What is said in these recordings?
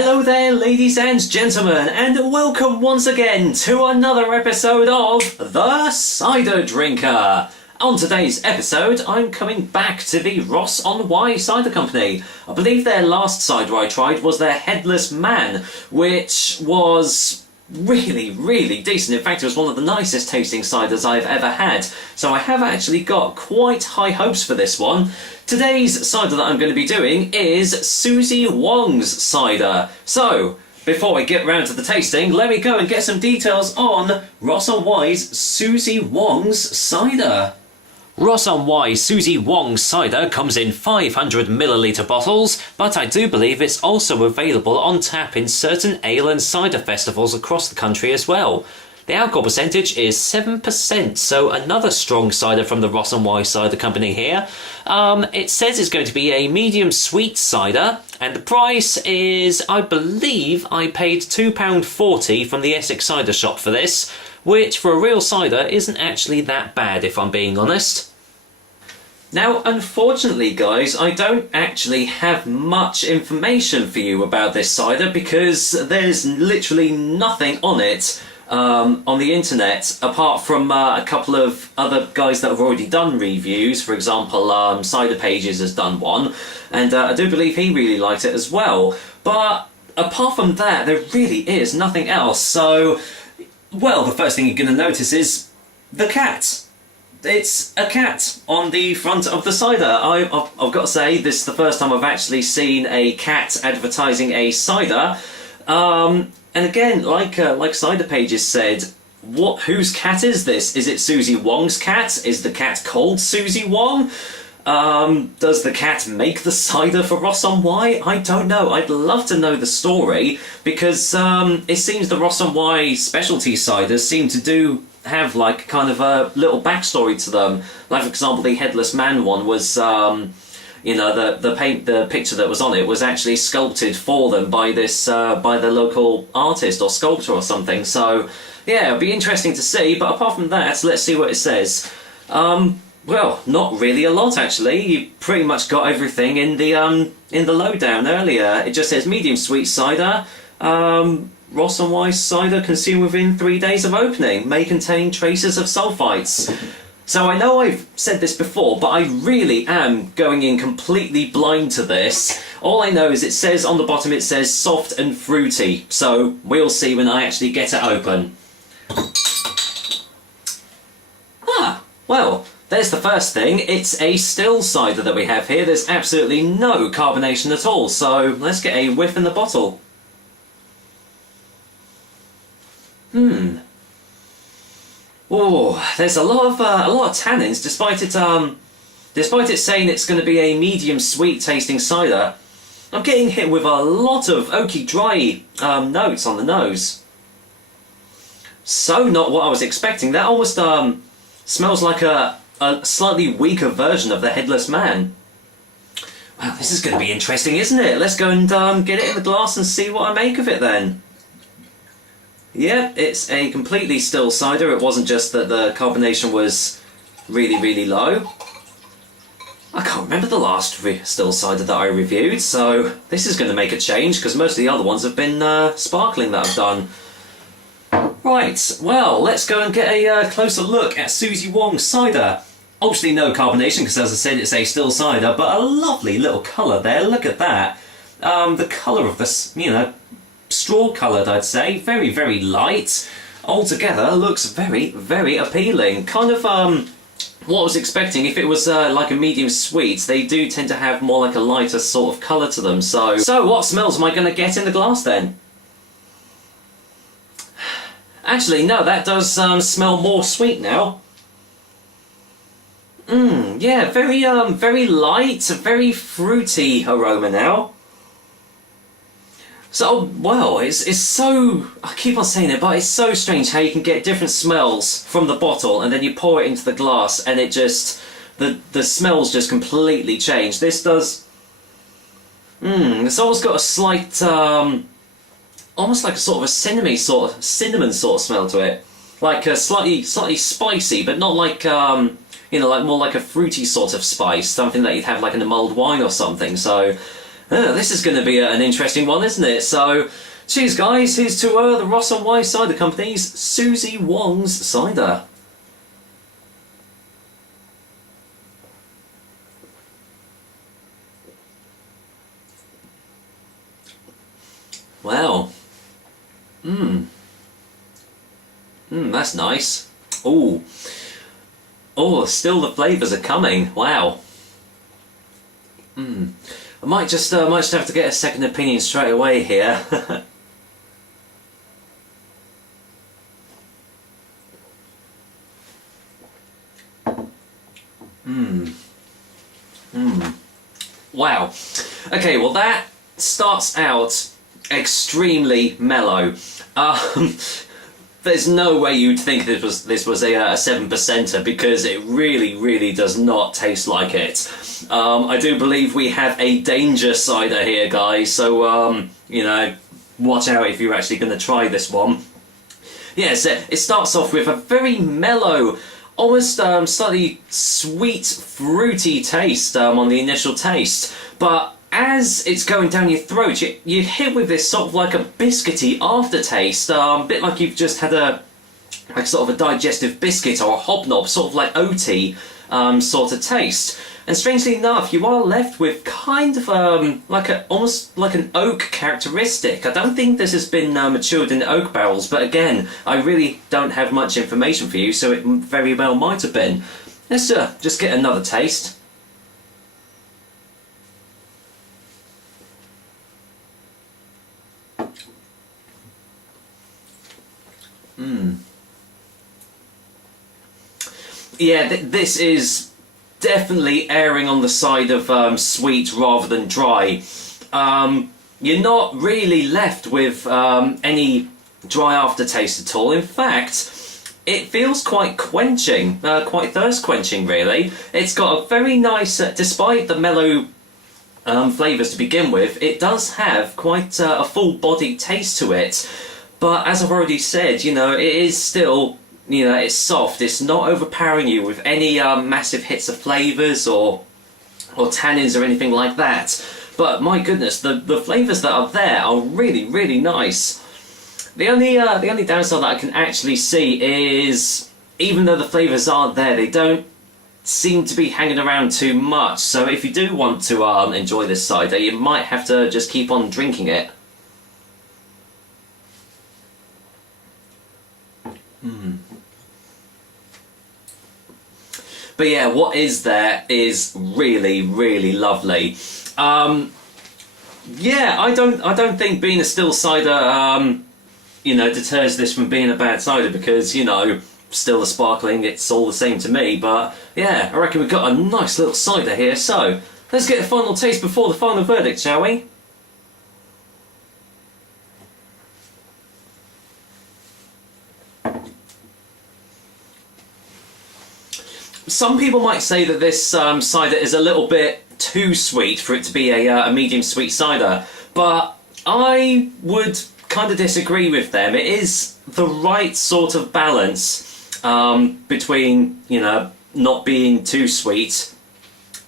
Hello there, ladies and gentlemen, and welcome once again to another episode of The Cider Drinker. On today's episode, I'm coming back to the Ross-On-Wye Cider Company. I believe their last cider I tried was their Headless Man, which was really decent. In fact, it was one of the nicest tasting ciders I've ever had. So I have actually got quite high hopes for this one. Today's cider that I'm going to be doing is Suzie Wong's cider. So, before we get round to the tasting, let me go and get some details on Ross-On-Wye's Suzie Wong's cider. Ross-On-Wye Suzie Wong cider comes in 500ml bottles, but I do believe it's also available on tap in certain ale and cider festivals across the country as well. The alcohol percentage is 7%, so another strong cider from the Ross-On-Wye Cider Company here. It says it's going to be a medium sweet cider, and the price is, I believe, I paid £2.40 from the Essex Cider Shop for this, which for a real cider isn't actually that bad if I'm being honest. Now, unfortunately guys, I don't actually have much information for you about this cider because there's literally nothing on it on the internet apart from a couple of other guys that have already done reviews. For example, Cider Pages has done one, and I do believe he really liked it as well. But apart from that, there really is nothing else. So, well, the first thing you're going to notice is the cat. It's a cat on the front of the cider. I've got to say, this is the first time I've actually seen a cat advertising a cider. And again, like Cider Pages said, whose cat is this? Is it Suzie Wong's cat? Is the cat called Suzie Wong? Does the cat make the cider for Ross-On-Wye? I don't know. I'd love to know the story because it seems the Ross-On-Wye specialty ciders seem to have like kind of a little backstory to them. Like for example, the Headless Man one was, you know, the picture that was on it was actually sculpted for them by by the local artist or sculptor or something. So yeah, it'll be interesting to see. But apart from that, let's see what it says. Well, not really a lot actually. You pretty much got everything in the lowdown earlier. It just says medium sweet cider. Ross-On-Wye cider consumed within 3 days of opening. May contain traces of sulfites. So I know I've said this before, but I really am going in completely blind to this. All I know is it says on the bottom, it says soft and fruity. So we'll see when I actually get it open. Ah, well, there's the first thing. It's a still cider that we have here. There's absolutely no carbonation at all. So let's get a whiff in the bottle. Oh, there's a lot of tannins, despite it saying it's going to be a medium sweet tasting cider. I'm getting hit with a lot of oaky, dry notes on the nose. So not what I was expecting. That almost smells like a slightly weaker version of the Headless Man. Wow, this is going to be interesting, isn't it? Let's go and get it in the glass and see what I make of it then. Yep, it's a completely still cider. It wasn't just that the carbonation was really low. I can't remember the last still cider that I reviewed, so this is going to make a change because most of the other ones have been sparkling that I've done. Right, well, let's go and get a closer look at Suzie Wong's cider. Obviously no carbonation because, as I said, it's a still cider, but a lovely little colour there. Look at that. The colour of this, you know, straw coloured, I'd say. Very light. Altogether looks very appealing. Kind of what I was expecting. If it was like a medium sweet, they do tend to have more like a lighter sort of colour to them. So what smells am I going to get in the glass then? Actually, no, that does smell more sweet now. Yeah, very light, very fruity aroma now. So, well, it's so... I keep on saying it, but it's so strange how you can get different smells from the bottle and then you pour it into the glass and it just... The smells just completely change. This does... it's almost got a slight... almost like a sort of a cinnamon sort of smell to it. Like a slightly spicy, but not like... you know, like more like a fruity sort of spice. Something that you'd have like in a mulled wine or something. So... This is going to be an interesting one, isn't it? So, cheers guys, here's to the Ross-On-Wye Cider Company's Suzie Wong's cider. Wow. That's nice. Ooh. Oh, still the flavours are coming. Wow. I might just have to get a second opinion straight away here. Wow. Okay, well that starts out extremely mellow. There's no way you'd think this was a 7%er because it really does not taste like it. I do believe we have a danger cider here, guys, so you know, watch out if you're actually going to try this one. Yes, it starts off with a very mellow, almost slightly sweet, fruity taste on the initial taste, but as it's going down your throat, you hit with this sort of like a biscuity aftertaste, a bit like you've just had like sort of a digestive biscuit or a hobnob, sort of like oaty sort of taste. And strangely enough, you are left with kind of almost like an oak characteristic. I don't think this has been matured in oak barrels, but again, I really don't have much information for you, so it very well might have been. Let's just get another taste. Yeah, this is definitely erring on the side of sweet rather than dry. You're not really left with any dry aftertaste at all. In fact, it feels quite quenching, quite thirst quenching really. It's got a very nice, despite the mellow flavours to begin with, it does have quite a full-bodied taste to it. But as I've already said, you know, it is still, you know, it's soft. It's not overpowering you with any massive hits of flavours or tannins or anything like that. But my goodness, the flavours that are there are really nice. The only downside that I can actually see is, even though the flavours are there, they don't seem to be hanging around too much. So if you do want to enjoy this cider, you might have to just keep on drinking it. But yeah, what is there is really lovely. Yeah, I don't think being a still cider, you know, deters this from being a bad cider, because, you know, still a sparkling, it's all the same to me. But yeah, I reckon we've got a nice little cider here. So let's get the final taste before the final verdict, shall we? Some people might say that this cider is a little bit too sweet for it to be a medium sweet cider, but I would kind of disagree with them. It is the right sort of balance between, you know, not being too sweet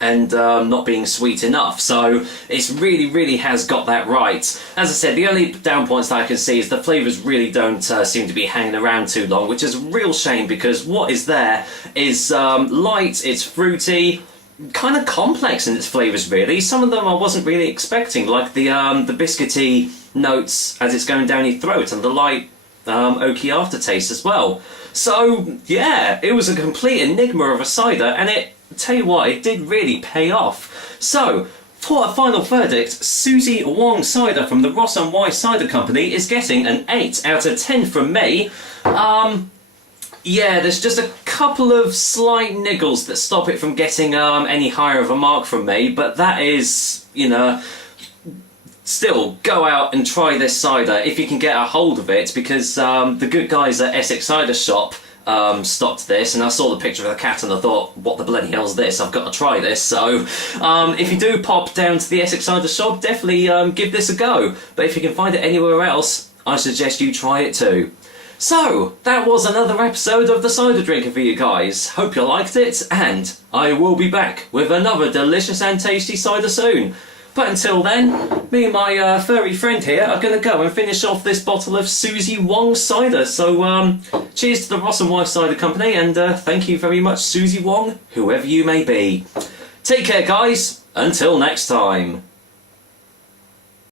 and not being sweet enough. So it's really has got that right. As I said, the only down points that I can see is the flavours really don't seem to be hanging around too long, which is a real shame, because what is there is light, it's fruity, kind of complex in its flavours really. Some of them I wasn't really expecting, like the biscuity notes as it's going down your throat, and the light oaky aftertaste as well. So yeah, it was a complete enigma of a cider, and tell you what, it did really pay off. So, for a final verdict, Suzie Wong cider from the Ross-On-Wye Cider Company is getting an 8 out of 10 from me. Yeah, there's just a couple of slight niggles that stop it from getting any higher of a mark from me, but that is, you know, still, go out and try this cider if you can get a hold of it, because the good guys at Essex Cider Shop stopped this, and I saw the picture of the cat and I thought, what the bloody hell's this? I've got to try this. So if you do pop down to the Essex Cider Shop, definitely give this a go. But if you can find it anywhere else, I suggest you try it too. So, that was another episode of The Cider Drinker for you guys. Hope you liked it, and I will be back with another delicious and tasty cider soon. But until then, me and my furry friend here are going to go and finish off this bottle of Suzie Wong cider. So, cheers to the Ross-On-Wye Cider Company, and thank you very much, Suzie Wong, whoever you may be. Take care, guys. Until next time.